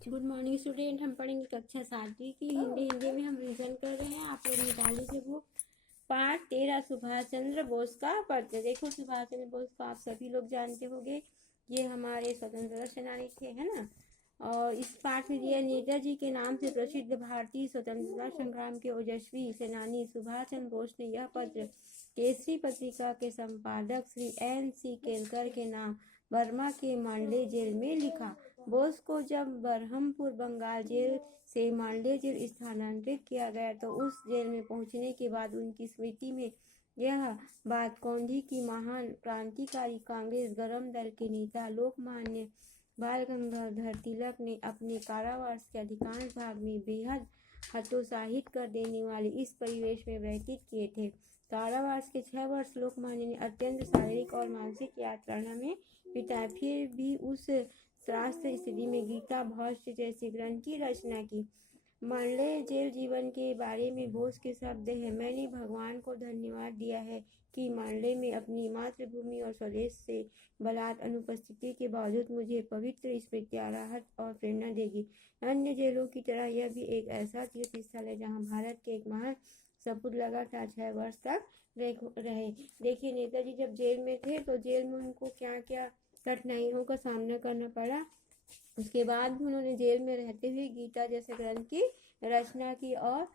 Good morning student. हम पढ़ेंगे कक्षा 7वीं की हिंदी में हम रिवीजन कर रहे हैं। आप लोग निकाल लीजिए बुक। पाठ 13 सुभाष चंद्र बोस का पत्र। देखो, सुभाष चंद्र बोस को आप सभी लोग जानते होंगे। ये हमारे स्वतंत्रता सेनानी थे, है ना। और इस पाठ में दिया नेताजी के नाम से प्रसिद्ध भारतीय स्वतंत्रता संग्राम के ओजस्वी सेनानी सुभाष चंद्र बोस ने यह पत्र केसरी पत्रिका के संपादक श्री N.C. केलकर के नाम बर्मा के मांडले जेल में लिखा। बोस को जब बरहमपुर बंगाल जेल से मांडले जेल स्थानांतरित किया गया तो उस जेल में पहुंचने के बाद उनकी स्मृति में यह बात कौंधी की महान क्रांतिकारी कांग्रेस गरम दल के नेता लोकमान्य बाल गंगाधर तिलक ने अपने कारावास के अधिकांश भाग में बेहद हतोत्साहित कर देने वाले इस परिवेश में व्यतीत किए थे। कारावास के 6 वर्ष लोकमान्य ने अत्यंत शारीरिक और मानसिक यातना में बिताए, फिर भी उस त्रास्त स्थिति में गीता भाष्य जैसे ग्रंथ की रचना की। मांडले जेल जीवन के बारे में बोस के शब्द हैं, मैंने भगवान को धन्यवाद दिया है कि मांडले में अपनी मातृभूमि और स्वदेश से बलात् अनुपस्थिति के बावजूद मुझे पवित्र स्मृतियाँ राहत और प्रेरणा देगी। अन्य जेलों की तरह यह भी एक ऐसा तीर्थ स्थल है जहाँ भारत के एक महान सपूत लगातार 6 वर्ष तक रहे। देखिए, नेताजी जब जेल में थे तो जेल में उनको क्या क्या कठिनाइयों का सामना करना पड़ा। उसके बाद भी उन्होंने जेल में रहते हुए गीता जैसे ग्रंथ की रचना की और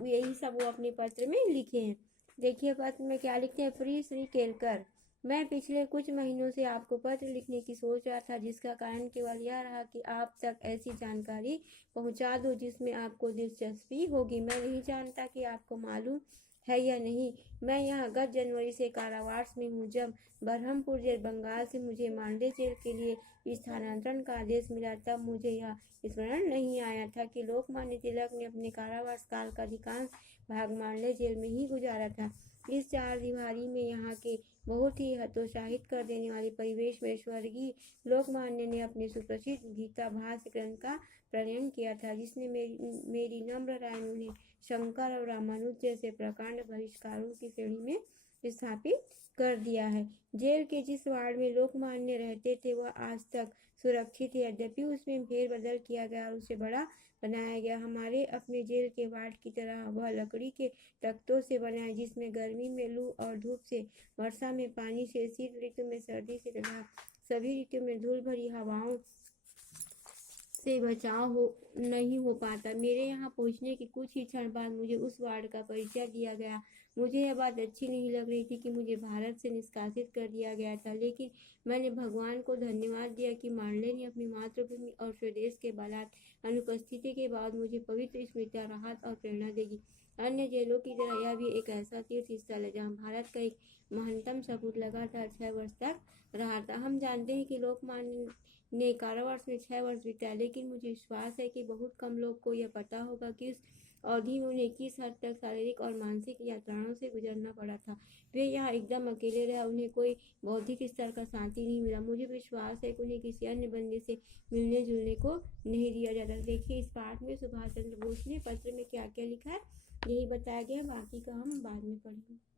यही सब वो अपने पत्र में लिखे हैं। देखिए, पत्र में क्या लिखते हैं। प्रिय श्री केलकर, मैं पिछले कुछ महीनों से आपको पत्र लिखने की सोच रहा था, जिसका कारण केवल यह रहा कि आप तक ऐसी जानकारी पहुंचा दूं जिसमें आपको दिलचस्पी होगी। मैं नहीं जानता कि आपको मालूम है या नहीं, मैं यहाँ गत जनवरी से कारावास में हूँ। जब बरहमपुर जेल बंगाल से मुझे मांडले जेल के लिए स्थानांतरण का आदेश मिला तब मुझे यह स्मरण नहीं आया था कि लोकमान्य तिलक ने अपने कारावास काल का अधिकांश भाग मांडले जेल में ही गुजारा था। इस 4 दीवारी में यहाँ के बहुत ही हतोत्साहित कर देने वाले परिवेश में स्वर्गीय लोकमान्य ने अपने सुप्रसिद्ध गीता भाष्य ग्रंथ का प्रणयन किया था, जिसने मेरी नम्र राय में उन्हें शंकर और रामानुज जैसे प्रकांड बहिष्कारों की श्रेणी में स्थापित कर दिया है। जेल के जिस वार्ड में लोकमान्य रहते थे वह आज तक सुरक्षित है, यद्यपि उसमें फेरबदल किया गया और उसे बड़ा बनाया गया। हमारे अपने जेल के वार्ड की तरह वह लकड़ी के तख्तों से बना है, जिसमें गर्मी में लू और धूप से, वर्षा में पानी से, शीत ऋतु में सर्दी से तथा सभी ऋतु में धूल भरी हवाओं से बचाव नहीं हो पाता। मेरे यहाँ पहुँचने के कुछ ही क्षण बाद मुझे उस वार्ड का परिचय दिया गया। मुझे यह बात अच्छी नहीं लग रही थी कि मुझे भारत से निष्कासित कर दिया गया था, लेकिन मैंने भगवान को धन्यवाद दिया कि मांडले ने अपनी मातृभूमि और स्वदेश के बलात् अनुपस्थिति के बाद मुझे पवित्र स्मृतियाँ राहत और प्रेरणा देगी। अन्य जेलों की तरह यह भी एक ऐसा तीर्थ स्थल है जहाँ भारत का एक महानतम सपूत लगातार 6 वर्ष तक रहा था। हम जानते हैं कि लोकमान्य ने कारावास में 6 वर्ष बिताए, लेकिन मुझे विश्वास है कि बहुत कम लोग को यह पता होगा कि उस अवधि में उन्हें किस हद तक शारीरिक और मानसिक यातनाओं से गुजरना पड़ा था। वे यहाँ एकदम अकेले रहे, उन्हें कोई बौद्धिक स्तर का साथी नहीं मिला। मुझे विश्वास है कि उन्हें किसी अन्य बंदी से मिलने जुलने को नहीं दिया जाता। देखिए, इस पाठ में सुभाष चंद्र बोस ने पत्र में क्या क्या लिखा है यही बताया गया, बाकी का हम बाद में पढ़ेंगे।